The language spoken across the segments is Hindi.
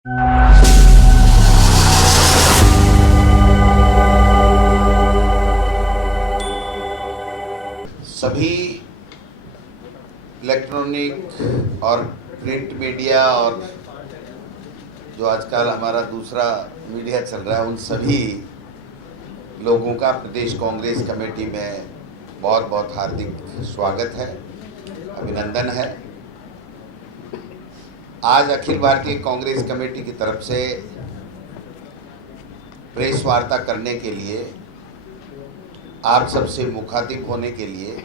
सभी इलेक्ट्रॉनिक और प्रिंट मीडिया और जो आजकल हमारा दूसरा मीडिया चल रहा है, उन सभी लोगों का प्रदेश कांग्रेस कमेटी में बहुत बहुत हार्दिक स्वागत है, अभिनंदन है। आज अखिल भारतीय कांग्रेस कमेटी की तरफ से प्रेस वार्ता करने के लिए, आप सबसे मुखातिब होने के लिए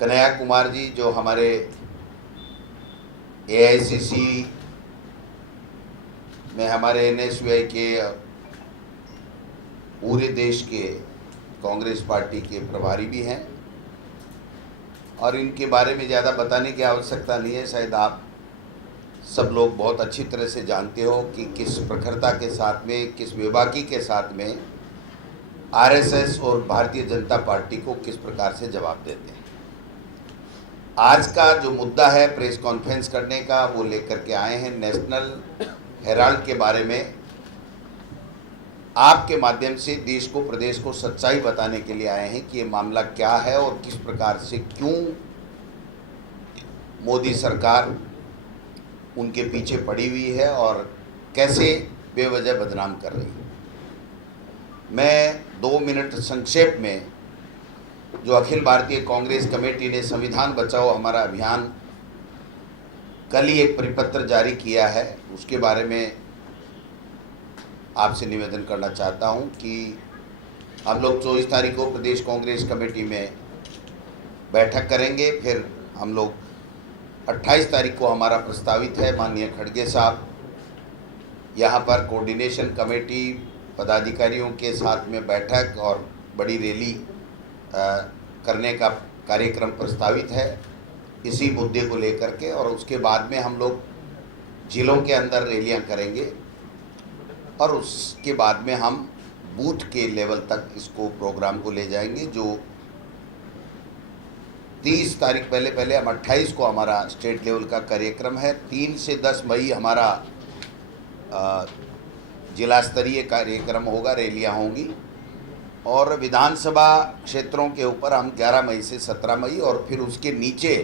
कन्हैया कुमार जी, जो हमारे एआईसीसी में हमारे एनएसयूआई के पूरे देश के कांग्रेस पार्टी के प्रभारी भी हैं, और इनके बारे में ज़्यादा बताने की आवश्यकता नहीं है। शायद आप सब लोग बहुत अच्छी तरह से जानते हो कि किस प्रखरता के साथ में, किस बेबाकी के साथ में आरएसएस और भारतीय जनता पार्टी को किस प्रकार से जवाब देते हैं। आज का जो मुद्दा है प्रेस कॉन्फ्रेंस करने का, वो लेकर के आए हैं नेशनल हेराल्ड के बारे में आपके माध्यम से देश को, प्रदेश को सच्चाई बताने के लिए आए हैं कि ये मामला क्या है और किस प्रकार से, क्यों मोदी सरकार उनके पीछे पड़ी हुई है और कैसे बेवजह बदनाम कर रही है। मैं 2 मिनट संक्षेप में, जो अखिल भारतीय कांग्रेस कमेटी ने संविधान बचाओ हमारा अभियान कल ही एक परिपत्र जारी किया है, उसके बारे में आपसे निवेदन करना चाहता हूं कि हम लोग 24 तारीख को प्रदेश कांग्रेस कमेटी में बैठक करेंगे। फिर हम लोग 28 तारीख को हमारा प्रस्तावित है, माननीय खड़गे साहब यहाँ पर कोऑर्डिनेशन कमेटी पदाधिकारियों के साथ में बैठक और बड़ी रैली करने का कार्यक्रम प्रस्तावित है इसी मुद्दे को लेकर के, और उसके बाद में हम लोग जिलों के अंदर रैलियां करेंगे और उसके बाद में हम बूथ के लेवल तक इसको प्रोग्राम को ले जाएंगे। जो 30 तारीख पहले हम 28 को हमारा स्टेट लेवल का कार्यक्रम है। 3 से 10 मई हमारा जिला स्तरीय कार्यक्रम होगा, रैलियां होंगी, और विधानसभा क्षेत्रों के ऊपर हम 11 मई से 17 मई, और फिर उसके नीचे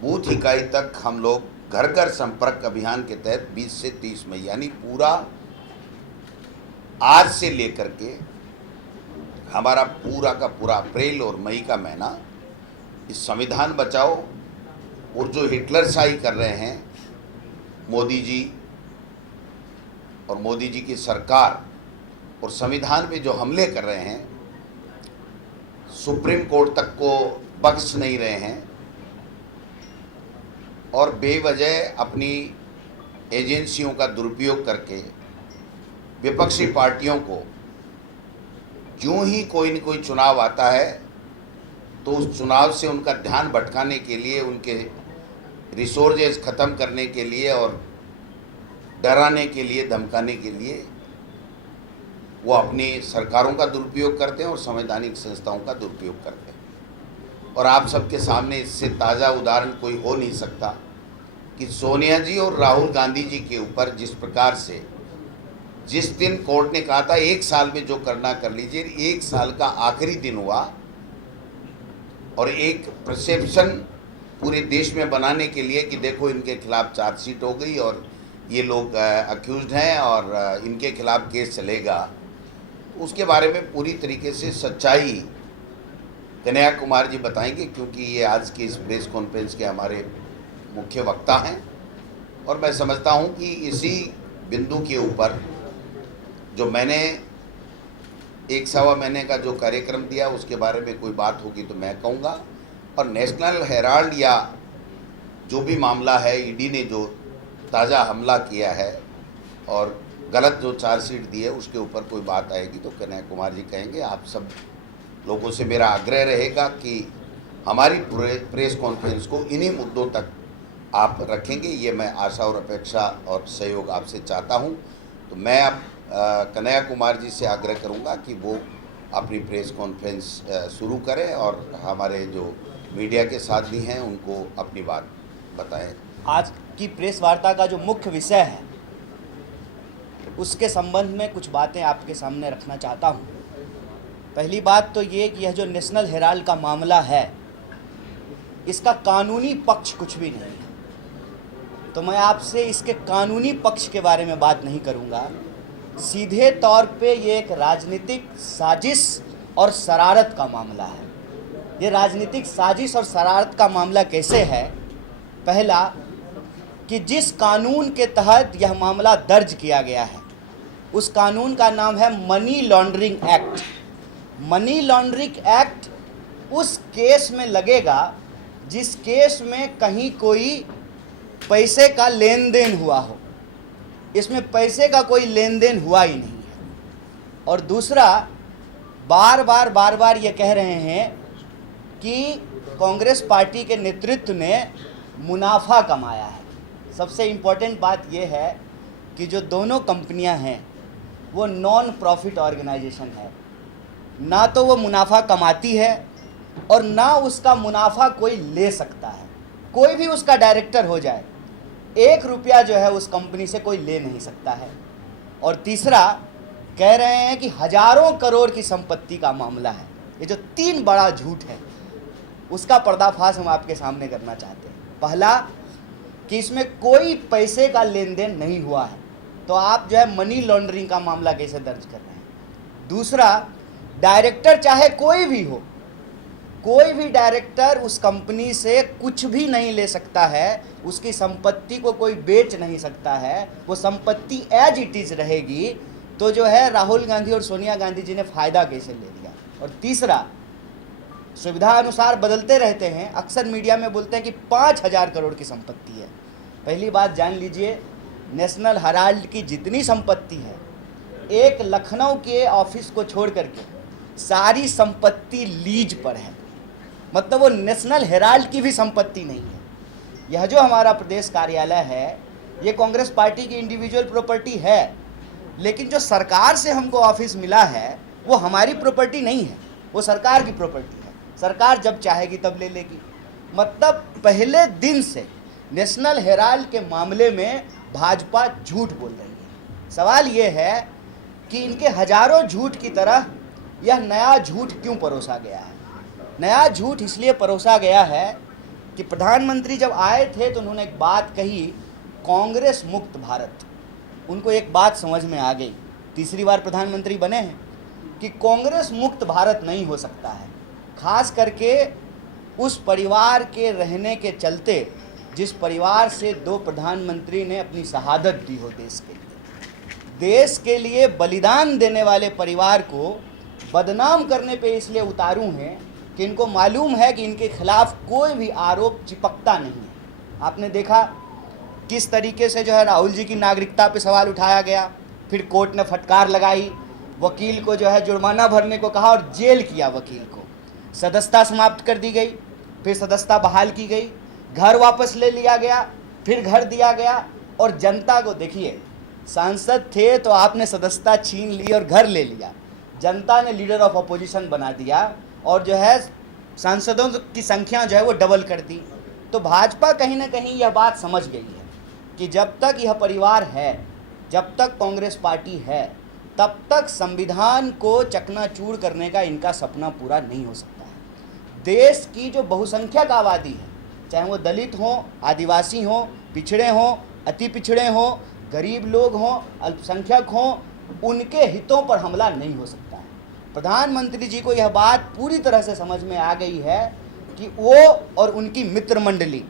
बूथ इकाई तक हम लोग घर घर संपर्क अभियान के तहत 20 से 30 मई, यानी पूरा आज से लेकर के हमारा पूरा का पूरा अप्रैल और मई का महीना इस संविधान बचाओ और जो हिटलरशाही कर रहे हैं मोदी जी और मोदी जी की सरकार, और संविधान पे जो हमले कर रहे हैं, सुप्रीम कोर्ट तक को बख्श नहीं रहे हैं, और बेवजह अपनी एजेंसियों का दुरुपयोग करके विपक्षी पार्टियों को, यूं ही कोई न कोई चुनाव आता है तो उस चुनाव से उनका ध्यान भटकाने के लिए, उनके रिसोर्सेज ख़त्म करने के लिए और डराने के लिए, धमकाने के लिए वो अपनी सरकारों का दुरुपयोग करते हैं और संवैधानिक संस्थाओं का दुरुपयोग करते हैं। और आप सबके सामने इससे ताज़ा उदाहरण कोई हो नहीं सकता कि सोनिया जी और राहुल गांधी जी के ऊपर जिस प्रकार से, जिस दिन कोर्ट ने कहा था 1 साल में जो करना कर लीजिए, 1 साल का आखिरी दिन हुआ और एक परसेप्शन पूरे देश में बनाने के लिए कि देखो इनके खिलाफ चार्जशीट हो गई और ये लोग अक्यूज्ड हैं और इनके खिलाफ केस चलेगा, उसके बारे में पूरी तरीके से सच्चाई कन्हैया कुमार जी बताएंगे, क्योंकि ये आज की इस प्रेस कॉन्फ्रेंस के हमारे मुख्य वक्ता हैं। और मैं समझता हूं कि इसी बिंदु के ऊपर जो मैंने 1 सवा महीने का जो कार्यक्रम दिया, उसके बारे में कोई बात होगी तो मैं कहूँगा। और नेशनल हेराल्ड या जो भी मामला है, ईडी ने जो ताज़ा हमला किया है और गलत जो चार्जशीट दी है, उसके ऊपर कोई बात आएगी तो कन्हैया कुमार जी कहेंगे। आप सब लोगों से मेरा आग्रह रहेगा कि हमारी प्रेस कॉन्फ्रेंस को इन्हीं मुद्दों तक आप रखेंगे, ये मैं आशा और अपेक्षा और सहयोग आपसे चाहता हूँ। तो मैं अब कन्हैया कुमार जी से आग्रह करूँगा कि वो अपनी प्रेस कॉन्फ्रेंस शुरू करें और हमारे जो मीडिया के साथी हैं उनको अपनी बात बताएं। आज की प्रेस वार्ता का जो मुख्य विषय है उसके संबंध में कुछ बातें आपके सामने रखना चाहता हूँ। पहली बात तो ये कि यह जो नेशनल हेराल्ड का मामला है इसका कानूनी पक्ष कुछ भी नहीं है, तो मैं आपसे इसके कानूनी पक्ष के बारे में बात नहीं करूँगा। सीधे तौर पे ये एक राजनीतिक साजिश और शरारत का मामला है। ये राजनीतिक साजिश और शरारत का मामला कैसे है? पहला कि जिस कानून के तहत यह मामला दर्ज किया गया है उस कानून का नाम है money laundering act. Money laundering act उस केस में लगेगा जिस केस में कहीं कोई पैसे का लेन देन हुआ हो। इसमें पैसे का कोई लेन देन हुआ ही नहीं है। और दूसरा, बार बार ये कह रहे हैं कि कांग्रेस पार्टी के नेतृत्व ने मुनाफा कमाया है। सबसे इम्पोर्टेंट बात यह है कि जो दोनों कंपनियां हैं वो नॉन प्रॉफिट ऑर्गेनाइजेशन है। ना तो वो मुनाफा कमाती है और ना उसका मुनाफा कोई ले सकता है। कोई भी उसका डायरेक्टर हो जाए, 1 रुपया जो है उस कंपनी से कोई ले नहीं सकता है। और तीसरा, कह रहे हैं कि हजारों करोड़ की संपत्ति का मामला है। ये जो 3 बड़ा झूठ है उसका पर्दाफाश हम आपके सामने करना चाहते हैं। पहला कि इसमें कोई पैसे का लेन देन नहीं हुआ है, तो आप जो है मनी लॉन्ड्रिंग का मामला कैसे दर्ज कर रहे हैं। दूसरा, डायरेक्टर चाहे कोई भी हो, कोई भी डायरेक्टर उस कंपनी से कुछ भी नहीं ले सकता है, उसकी संपत्ति को कोई बेच नहीं सकता है, वो संपत्ति एज इट इज रहेगी। तो जो है राहुल गांधी और सोनिया गांधी जी ने फ़ायदा कैसे ले लिया। और तीसरा, सुविधा अनुसार बदलते रहते हैं। अक्सर मीडिया में बोलते हैं कि 5,000 करोड़ की संपत्ति है। पहली बात जान लीजिए, नेशनल हेराल्ड की जितनी संपत्ति है, एक लखनऊ के ऑफिस को छोड़ करके सारी संपत्ति लीज पर है। मतलब वो नेशनल हेराल्ड की भी संपत्ति नहीं है। यह जो हमारा प्रदेश कार्यालय है ये कांग्रेस पार्टी की इंडिविजुअल प्रॉपर्टी है, लेकिन जो सरकार से हमको ऑफिस मिला है वो हमारी प्रॉपर्टी नहीं है, वो सरकार की प्रॉपर्टी है। सरकार जब चाहेगी तब ले लेगी। मतलब पहले दिन से नेशनल हेराल्ड के मामले में भाजपा झूठ बोल रही है। सवाल ये है कि इनके हजारों झूठ की तरह यह नया झूठ क्यों परोसा गया है। नया झूठ इसलिए परोसा गया है कि प्रधानमंत्री जब आए थे तो उन्होंने एक बात कही, कांग्रेस मुक्त भारत। उनको एक बात समझ में आ गई, तीसरी बार प्रधानमंत्री बने हैं, कि कांग्रेस मुक्त भारत नहीं हो सकता है। खास करके उस परिवार के रहने के चलते जिस परिवार से 2 प्रधानमंत्री ने अपनी शहादत दी हो देश के लिए बलिदान देने वाले परिवार को बदनाम करने पे इसलिए उतारू हैं कि इनको मालूम है कि इनके खिलाफ कोई भी आरोप चिपकता नहीं है। आपने देखा किस तरीके से जो है राहुल जी की नागरिकता पे सवाल उठाया गया, फिर कोर्ट ने फटकार लगाई, वकील को जो है जुर्माना भरने को कहा और जेल किया वकील को, सदस्यता समाप्त कर दी गई, फिर सदस्यता बहाल की गई, घर वापस ले लिया गया, फिर घर दिया गया। और जनता को देखिए, सांसद थे तो आपने सदस्यता छीन ली और घर ले लिया, जनता ने लीडर ऑफ अपोजिशन बना दिया और जो है सांसदों की संख्या जो है वो डबल कर दी। तो भाजपा कहीं ना कहीं यह बात समझ गई है कि जब तक यह परिवार है, जब तक कांग्रेस पार्टी है, तब तक संविधान को चकनाचूर करने का इनका सपना पूरा नहीं हो सकता है। देश की जो बहुसंख्यक आबादी है, चाहे वो दलित हों, आदिवासी हों, पिछड़े हों, अति पिछड़े हों, गरीब लोग हों, अल्पसंख्यक हों, उनके हितों पर हमला नहीं हो सकता है। प्रधानमंत्री जी को यह बात पूरी तरह से समझ में आ गई है कि वो और उनकी मित्र मंडली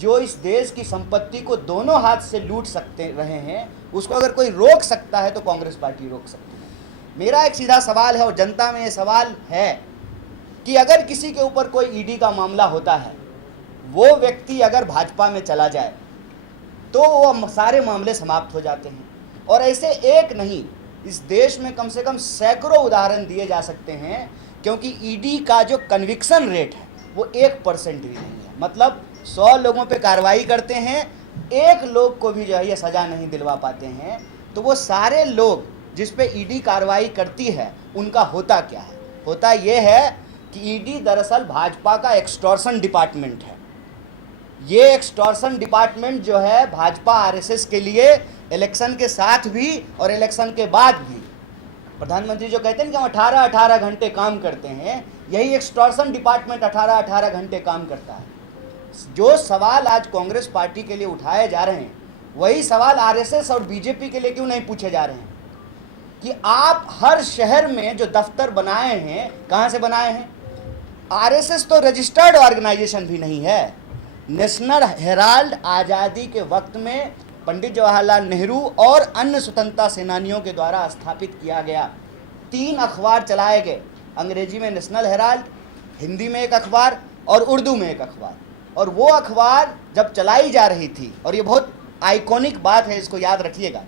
जो इस देश की संपत्ति को दोनों हाथ से लूट सकते रहे हैं, उसको अगर कोई रोक सकता है तो कांग्रेस पार्टी रोक सकती है। मेरा एक सीधा सवाल है और जनता में ये सवाल है कि अगर किसी के ऊपर कोई ईडी का मामला होता है, वो व्यक्ति अगर भाजपा में चला जाए तो वो सारे मामले समाप्त हो जाते हैं। और ऐसे एक नहीं, इस देश में कम से कम सैकड़ों उदाहरण दिए जा सकते हैं, क्योंकि ईडी का जो कन्विक्शन रेट है वो 1% भी नहीं है। मतलब 100 लोगों पे कार्रवाई करते हैं, 1 लोग को भी जो है ये सज़ा नहीं दिलवा पाते हैं। तो वो सारे लोग जिस पे ईडी कार्रवाई करती है उनका होता क्या है? होता ये है कि ईडी दरअसल भाजपा का एक्सटॉर्शन डिपार्टमेंट है। ये एक्सटॉर्शन डिपार्टमेंट जो है भाजपा आरएसएस के लिए इलेक्शन के साथ भी और इलेक्शन के बाद भी, प्रधानमंत्री जो कहते हैं कि हम 18-18 घंटे काम करते हैं, यही एक्सटॉर्शन डिपार्टमेंट 18-18 घंटे काम करता है। जो सवाल आज कांग्रेस पार्टी के लिए उठाए जा रहे हैं, वही सवाल आरएसएस और बीजेपी के लिए क्यों नहीं पूछे जा रहे हैं कि आप हर शहर में जो दफ्तर बनाए हैं, कहाँ से बनाए हैं? आरएसएस तो रजिस्टर्ड ऑर्गेनाइजेशन भी नहीं है। नेशनल हेराल्ड आज़ादी के वक्त में पंडित जवाहरलाल नेहरू और अन्य स्वतंत्रता सेनानियों के द्वारा स्थापित किया गया 3 अखबार चलाए गए। अंग्रेजी में नेशनल हेराल्ड, हिंदी में एक अखबार और उर्दू में एक अखबार। और वो अखबार जब चलाई जा रही थी, और ये बहुत आइकॉनिक बात है, इसको याद रखिएगा,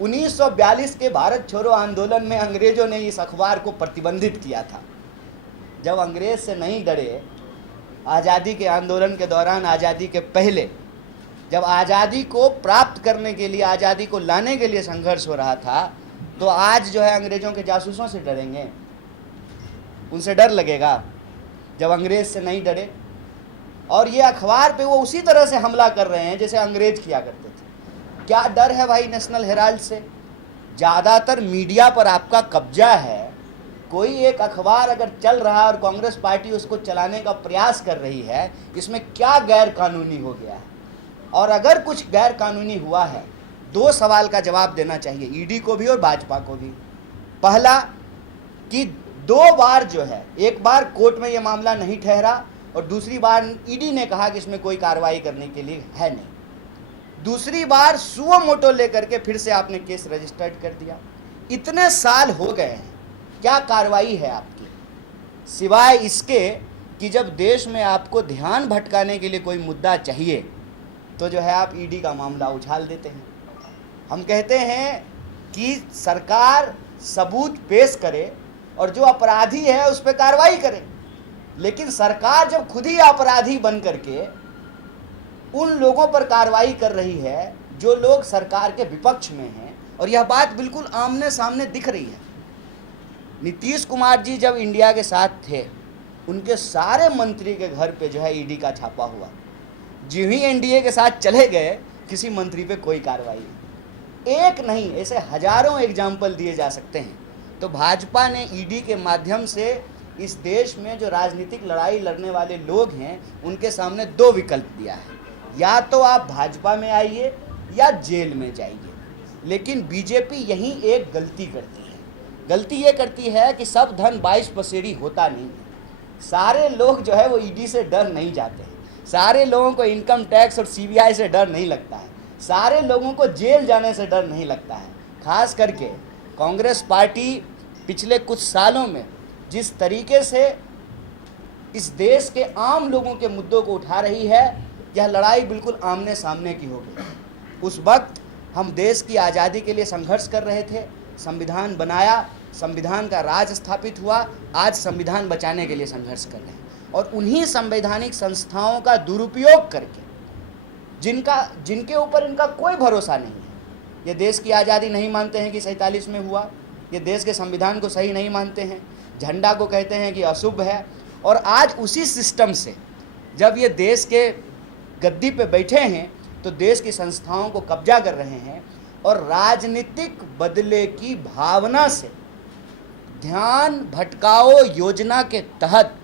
1942 के भारत छोड़ो आंदोलन में अंग्रेजों ने इस अखबार को प्रतिबंधित किया था। जब अंग्रेज से नहीं डरे, आज़ादी के आंदोलन के दौरान, आज़ादी के पहले, जब आज़ादी को प्राप्त करने के लिए, आज़ादी को लाने के लिए संघर्ष हो रहा था, तो आज जो है अंग्रेज़ों के जासूसों से डरेंगे? उनसे डर लगेगा जब अंग्रेज से नहीं डरे। और ये अखबार पे वो उसी तरह से हमला कर रहे हैं जैसे अंग्रेज किया करते थे। क्या डर है भाई नेशनल हेराल्ड से? ज़्यादातर मीडिया पर आपका कब्जा है। कोई एक अखबार अगर चल रहा है और कांग्रेस पार्टी उसको चलाने का प्रयास कर रही है, इसमें क्या गैर कानूनी हो गया है? और अगर कुछ गैर कानूनी हुआ है, 2 सवाल का जवाब देना चाहिए ईडी को भी और भाजपा को भी। पहला कि 2 बार जो है, एक बार कोर्ट में ये मामला नहीं ठहरा और दूसरी बार ईडी ने कहा कि इसमें कोई कार्रवाई करने के लिए है नहीं। दूसरी बार सुओ मोटो लेकर के फिर से आपने केस रजिस्टर्ड कर दिया। इतने साल हो गए हैं, क्या कार्रवाई है आपकी? सिवाय इसके कि जब देश में आपको ध्यान भटकाने के लिए कोई मुद्दा चाहिए तो जो है आप ईडी का मामला उछाल देते हैं। हम कहते हैं कि सरकार सबूत पेश करे और जो अपराधी है उस पर कार्रवाई करे, लेकिन सरकार जब खुद ही अपराधी बन करके उन लोगों पर कार्रवाई कर रही है जो लोग सरकार के विपक्ष में हैं, और यह बात बिल्कुल आमने सामने दिख रही है। नीतीश कुमार जी जब इंडिया के साथ थे, उनके सारे मंत्री के घर पे जो है ईडी का छापा हुआ। जो ही एनडीए के साथ चले गए, किसी मंत्री पे कोई कार्रवाई नहीं। एक नहीं, ऐसे हजारों एग्जाम्पल दिए जा सकते हैं। तो भाजपा ने ईडी के माध्यम से इस देश में जो राजनीतिक लड़ाई लड़ने वाले लोग हैं, उनके सामने 2 विकल्प दिया है, या तो आप भाजपा में आइए या जेल में जाइए। लेकिन बीजेपी यहीं एक गलती करती है। गलती ये करती है कि सब धन 22 पसेरी होता नहीं है। सारे लोग जो है वो ईडी से डर नहीं जाते हैं। सारे लोगों को इनकम टैक्स और सीबीआई से डर नहीं लगता है। सारे लोगों को जेल जाने से डर नहीं लगता है। खास करके कांग्रेस पार्टी पिछले कुछ सालों में जिस तरीके से इस देश के आम लोगों के मुद्दों को उठा रही है, यह लड़ाई बिल्कुल आमने सामने की होगी। उस वक्त हम देश की आज़ादी के लिए संघर्ष कर रहे थे, संविधान बनाया, संविधान का राज स्थापित हुआ। आज संविधान बचाने के लिए संघर्ष कर रहे हैं, और उन्हीं संवैधानिक संस्थाओं का दुरुपयोग करके, जिनके ऊपर इनका कोई भरोसा नहीं है, ये देश की आज़ादी नहीं मानते हैं कि 47 में हुआ, ये देश के संविधान को सही नहीं मानते हैं, झंडा को कहते हैं कि अशुभ है, और आज उसी सिस्टम से जब ये देश के गद्दी पे बैठे हैं तो देश की संस्थाओं को कब्जा कर रहे हैं, और राजनीतिक बदले की भावना से ध्यान भटकाओ योजना के तहत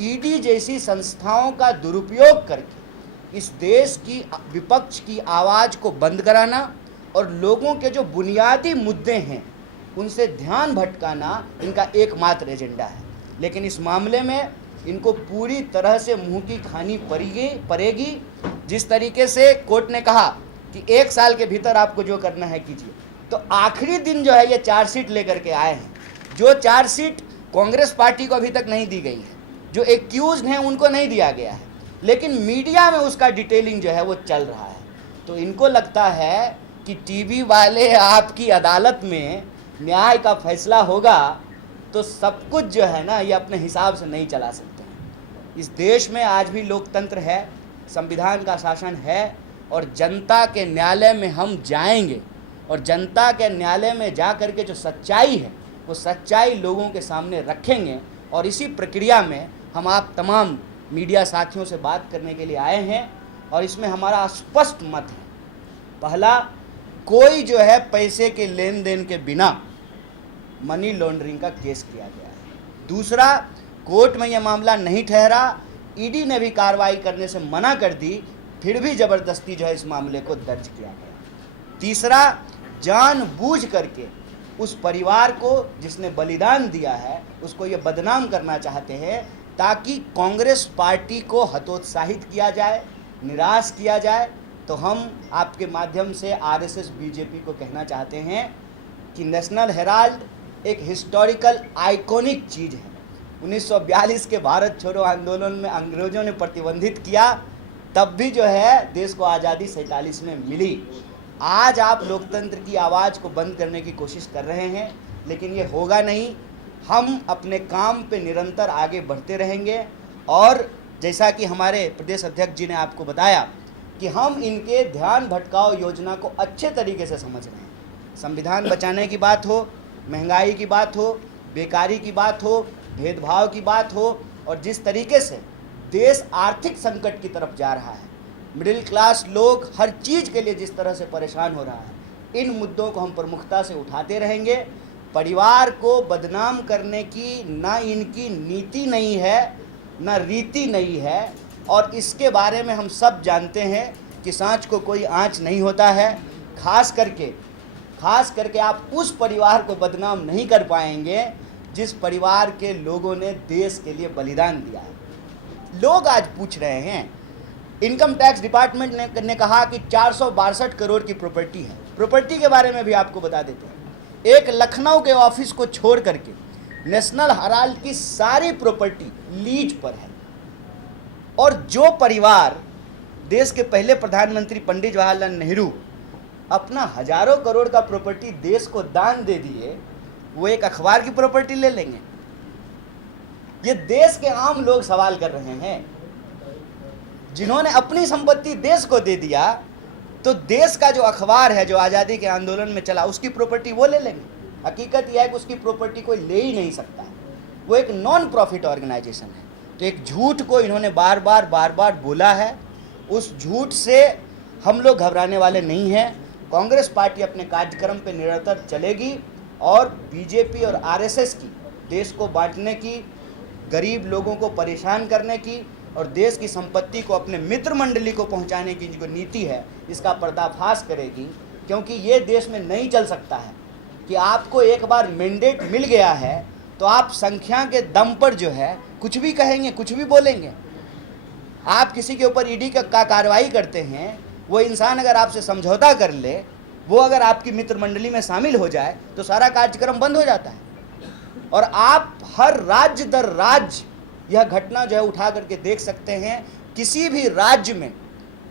ईडी जैसी संस्थाओं का दुरुपयोग करके इस देश की विपक्ष की आवाज़ को बंद कराना और लोगों के जो बुनियादी मुद्दे हैं उनसे ध्यान भटकाना इनका एकमात्र एजेंडा है। लेकिन इस मामले में इनको पूरी तरह से मुंह की खानी पड़ेगी। जिस तरीके से कोर्ट ने कहा कि 1 साल के भीतर आपको जो करना है कीजिए, तो आखिरी दिन जो है ये चार्जशीट लेकर के आए हैं, जो चार्जशीट कांग्रेस पार्टी को अभी तक नहीं दी गई है, जो एक्यूज्ड हैं उनको नहीं दिया गया है, लेकिन मीडिया में उसका डिटेलिंग जो है वो चल रहा है। तो इनको लगता है कि टीवी वाले आपकी अदालत में न्याय का फैसला होगा तो सब कुछ जो है ना ये अपने हिसाब से नहीं चला सकते हैं। इस देश में आज भी लोकतंत्र है, संविधान का शासन है, और जनता के न्यायालय में हम जाएंगे, और जनता के न्यायालय में जा कर के जो सच्चाई है वो सच्चाई लोगों के सामने रखेंगे। और इसी प्रक्रिया में हम आप तमाम मीडिया साथियों से बात करने के लिए आए हैं और इसमें हमारा स्पष्ट मत है। पहला, कोई जो है पैसे के लेन देन के बिना मनी लॉन्ड्रिंग का केस किया गया है। दूसरा, कोर्ट में यह मामला नहीं ठहरा, ईडी ने भी कार्रवाई करने से मना कर दी, फिर भी ज़बरदस्ती जो है इस मामले को दर्ज किया गया। तीसरा, जानबूझ करके उस परिवार को जिसने बलिदान दिया है उसको ये बदनाम करना चाहते हैं ताकि कांग्रेस पार्टी को हतोत्साहित किया जाए, निराश किया जाए। तो हम आपके माध्यम से आरएसएस बीजेपी को कहना चाहते हैं कि नेशनल हेराल्ड एक हिस्टोरिकल आइकॉनिक चीज़ है। 1942 के भारत छोड़ो आंदोलन में अंग्रेज़ों ने प्रतिबंधित किया, तब भी जो है देश को आज़ादी 47 में मिली। आज आप लोकतंत्र की आवाज़ को बंद करने की कोशिश कर रहे हैं, लेकिन ये होगा नहीं। हम अपने काम पे निरंतर आगे बढ़ते रहेंगे और जैसा कि हमारे प्रदेश अध्यक्ष जी ने आपको बताया कि हम इनके ध्यान भटकाओ योजना को अच्छे तरीके से समझ रहे हैं। संविधान बचाने की बात हो, महंगाई की बात हो, बेकारी की बात हो, भेदभाव की बात हो और जिस तरीके से देश आर्थिक संकट की तरफ जा रहा है, मिडिल क्लास लोग हर चीज़ के लिए जिस तरह से परेशान हो रहा है, इन मुद्दों को हम प्रमुखता से उठाते रहेंगे। परिवार को बदनाम करने की ना इनकी नीति नहीं है, ना रीति नहीं है और इसके बारे में हम सब जानते हैं कि सांच को कोई आँच नहीं होता है। खास करके आप उस परिवार को बदनाम नहीं कर पाएंगे जिस परिवार के लोगों ने देश के लिए बलिदान दिया है। लोग आज पूछ रहे हैं, इनकम टैक्स डिपार्टमेंट ने कहा कि 462 करोड़ की प्रॉपर्टी है। प्रॉपर्टी के बारे में भी आपको बता देते हैं, एक लखनऊ के ऑफिस को छोड़ करके नेशनल हेराल्ड की सारी प्रॉपर्टी लीज पर है। और जो परिवार, देश के पहले प्रधानमंत्री पंडित जवाहरलाल नेहरू अपना हजारों करोड़ का प्रॉपर्टी देश को दान दे दिए, वो एक अखबार की प्रॉपर्टी ले लेंगे? ये देश के आम लोग सवाल कर रहे हैं। जिन्होंने अपनी संपत्ति देश को दे दिया, तो देश का जो अखबार है जो आज़ादी के आंदोलन में चला, उसकी प्रॉपर्टी वो ले लेंगे। हकीकत यह है कि उसकी प्रॉपर्टी कोई ले ही नहीं सकता है, वो एक नॉन प्रॉफिट ऑर्गेनाइजेशन है। तो एक झूठ को इन्होंने बार बार बोला है, उस झूठ से हम लोग घबराने वाले नहीं हैं। कांग्रेस पार्टी अपने कार्यक्रम पे निरंतर चलेगी और बीजेपी और आरएसएस की देश को बांटने की, गरीब लोगों को परेशान करने की और देश की संपत्ति को अपने मित्र मंडली को पहुंचाने की जो नीति है, इसका पर्दाफाश करेगी। क्योंकि ये देश में नहीं चल सकता है कि आपको एक बार मैंडेट मिल गया है तो आप संख्या के दम पर जो है कुछ भी कहेंगे, कुछ भी बोलेंगे। आप किसी के ऊपर ईडी का कार्रवाई करते हैं, वो इंसान अगर आपसे समझौता कर ले, वो अगर आपकी मित्र मंडली में शामिल हो जाए तो सारा कार्यक्रम बंद हो जाता है। और आप हर राज्य दर राज्य यह घटना जो है उठा करके देख सकते हैं। किसी भी राज्य में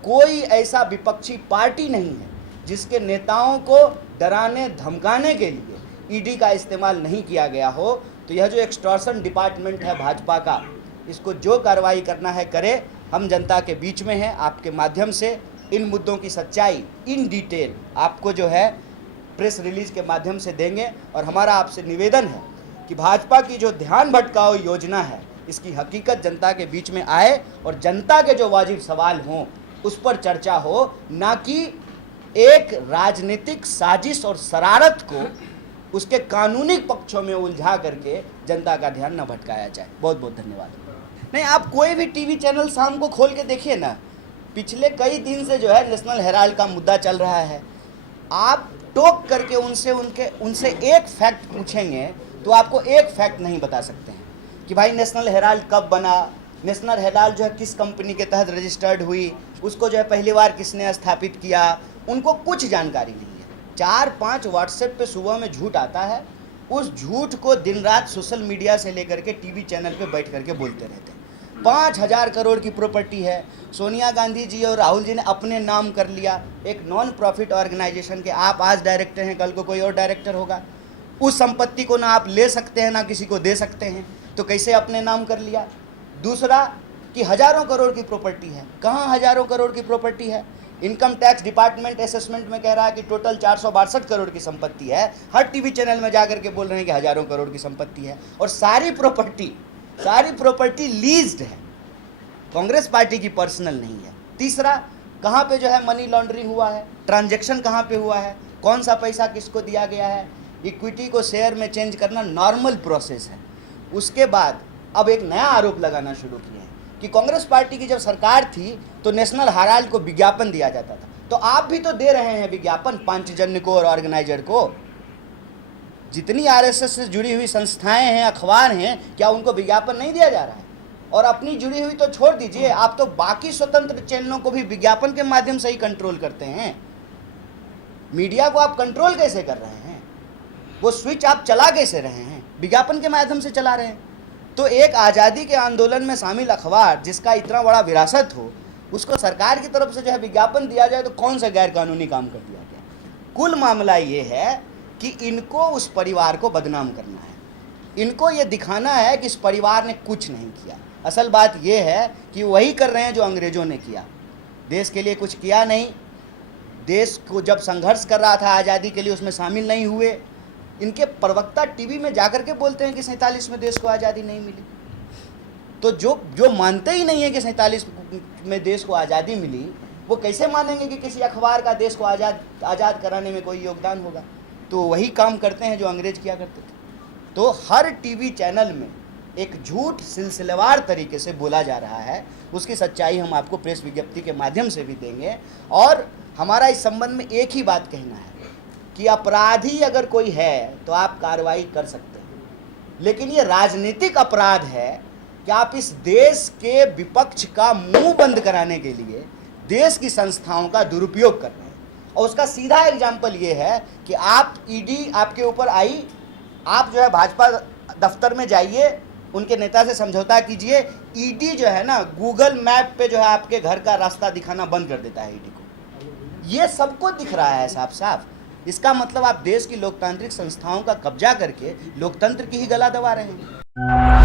कोई ऐसा विपक्षी पार्टी नहीं है जिसके नेताओं को डराने धमकाने के लिए ईडी का इस्तेमाल नहीं किया गया हो। तो यह जो एक्सटॉर्शन डिपार्टमेंट है भाजपा का, इसको जो कार्रवाई करना है करे। हम जनता के बीच में हैं, आपके माध्यम से इन मुद्दों की सच्चाई इन डिटेल आपको जो है प्रेस रिलीज के माध्यम से देंगे। और हमारा आपसे निवेदन है कि भाजपा की जो ध्यान भटकाओ योजना है, इसकी हकीकत जनता के बीच में आए और जनता के जो वाजिब सवाल हों उस पर चर्चा हो, ना कि एक राजनीतिक साजिश और शरारत को उसके कानूनी पक्षों में उलझा करके जनता का ध्यान न भटकाया जाए। बहुत बहुत धन्यवाद। नहीं, आप कोई भी टीवी चैनल शाम को खोल के देखिए ना, पिछले कई दिन से जो है नेशनल हेराल्ड का मुद्दा चल रहा है। आप टोक करके उनसे एक फैक्ट पूछेंगे तो आपको एक फैक्ट नहीं बता सकते हैं कि भाई नेशनल हेराल्ड कब बना, नेशनल हेराल्ड जो है किस कंपनी के तहत रजिस्टर्ड हुई, उसको जो है पहली बार किसने स्थापित किया, उनको कुछ जानकारी नहीं है। 4-5 व्हाट्सएप पे सुबह में झूठ आता है, उस झूठ को दिन रात सोशल मीडिया से लेकर के टीवी चैनल पे बैठ करके बोलते रहते हैं। 5000 करोड़ की प्रॉपर्टी है, सोनिया गांधी जी और राहुल जी ने अपने नाम कर लिया, एक नॉन प्रॉफिट ऑर्गेनाइजेशन के। आप आज डायरेक्टर हैं, कल को कोई और डायरेक्टर होगा। उस संपत्ति को ना आप ले सकते हैं ना किसी को दे सकते हैं, तो कैसे अपने नाम कर लिया। दूसरा कि हजारों करोड़ की प्रॉपर्टी है, कहाँ हजारों करोड़ की प्रॉपर्टी है। इनकम टैक्स डिपार्टमेंट असेसमेंट में कह रहा है कि टोटल 462 करोड़ की संपत्ति है। हर टीवी चैनल में जाकर के बोल रहे हैं कि हजारों करोड़ की संपत्ति है और सारी प्रॉपर्टी लीज्ड है। कांग्रेस पार्टी की पर्सनल नहीं है। तीसरा, कहाँ पे जो है मनी लॉन्ड्रिंग हुआ है, ट्रांजैक्शन कहाँ पे हुआ है, कौन सा पैसा किसको दिया गया है। इक्विटी को शेयर में चेंज करना नॉर्मल प्रोसेस है। उसके बाद अब एक नया आरोप लगाना शुरू किए हैं कि कांग्रेस पार्टी की जब सरकार थी तो नेशनल हेराल्ड को विज्ञापन दिया जाता था। तो आप भी तो दे रहे हैं विज्ञापन पांचजन्य को और ऑर्गेनाइजर को। जितनी आरएसएस से जुड़ी हुई संस्थाएं हैं, अखबार हैं, क्या उनको विज्ञापन नहीं दिया जा रहा है? और अपनी जुड़ी हुई तो छोड़ दीजिए, आप तो बाकी स्वतंत्र चैनलों को भी विज्ञापन के माध्यम से ही कंट्रोल करते हैं। मीडिया को आप कंट्रोल कैसे कर रहे हैं? वो स्विच आप चला कैसे रहे हैं? विज्ञापन के माध्यम से चला रहे हैं। तो एक आज़ादी के आंदोलन में शामिल अखबार जिसका इतना बड़ा विरासत हो, उसको सरकार की तरफ से जो है विज्ञापन दिया जाए तो कौन सा गैर कानूनी काम कर दिया गया? कुल मामला ये है कि इनको उस परिवार को बदनाम करना है। इनको ये दिखाना है कि इस परिवार ने कुछ नहीं किया। असल बात ये है कि वही कर रहे हैं जो अंग्रेज़ों ने किया। देश के लिए कुछ किया नहीं। देश को जब संघर्ष कर रहा था आज़ादी के लिए, उसमें शामिल नहीं हुए। इनके प्रवक्ता टीवी में जाकर के बोलते हैं कि 47 में देश को आज़ादी नहीं मिली। तो जो मानते ही नहीं है कि 47 में देश को आज़ादी मिली, वो कैसे मानेंगे कि किसी अखबार का देश को आज़ाद कराने में कोई योगदान होगा? तो वही काम करते हैं जो अंग्रेज किया करते थे। तो हर टीवी चैनल में एक झूठ सिलसिलेवार तरीके से बोला जा रहा है। उसकी सच्चाई हम आपको प्रेस विज्ञप्ति के माध्यम से भी देंगे। और हमारा इस संबंध में एक ही बात कहना है कि अपराधी अगर कोई है तो आप कार्रवाई कर सकते हैं, लेकिन ये राजनीतिक अपराध है कि आप इस देश के विपक्ष का मुंह बंद कराने के लिए देश की संस्थाओं का दुरुपयोग कर रहे हैं। और उसका सीधा एग्जाम्पल ये है कि आप ईडी आपके ऊपर आई, आप जो है भाजपा दफ्तर में जाइए, उनके नेता से समझौता कीजिए। ईडी जो है ना, गूगल मैप पे जो है आपके घर का रास्ता दिखाना बंद कर देता है ईडी को। ये सबको दिख रहा है साफ साफ। इसका मतलब आप देश की लोकतांत्रिक संस्थाओं का कब्जा करके लोकतंत्र की ही गला दबा रहे हैं।